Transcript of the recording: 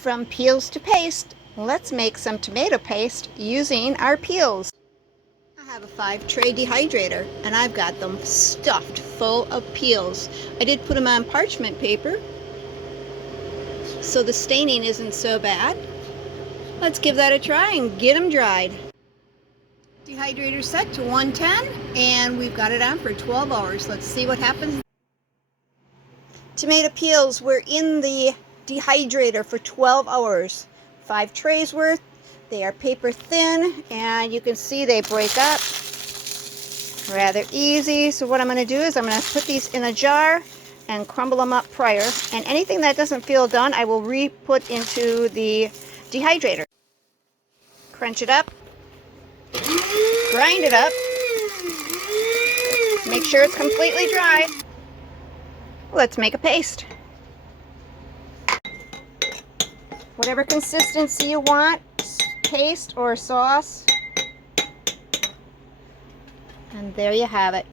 From peels to paste, let's make some tomato paste using our peels. I have a 5-tray dehydrator and I've got them stuffed full of peels. I did put them on parchment paper so the staining isn't so bad. Let's give that a try and get them dried. Dehydrator set to 110 and we've got it on for 12 hours. Let's see what happens. Tomato peels were in the dehydrator for 12 hours. 5 trays worth. They are paper thin and you can see they break up rather easy. So what I'm going to do is I'm going to put these in a jar and crumble them up prior. And anything that doesn't feel done, I will re-put into the dehydrator. Crunch it up. Grind it up. Make sure it's completely dry. Let's make a paste. Whatever consistency you want, paste or sauce. And there you have it.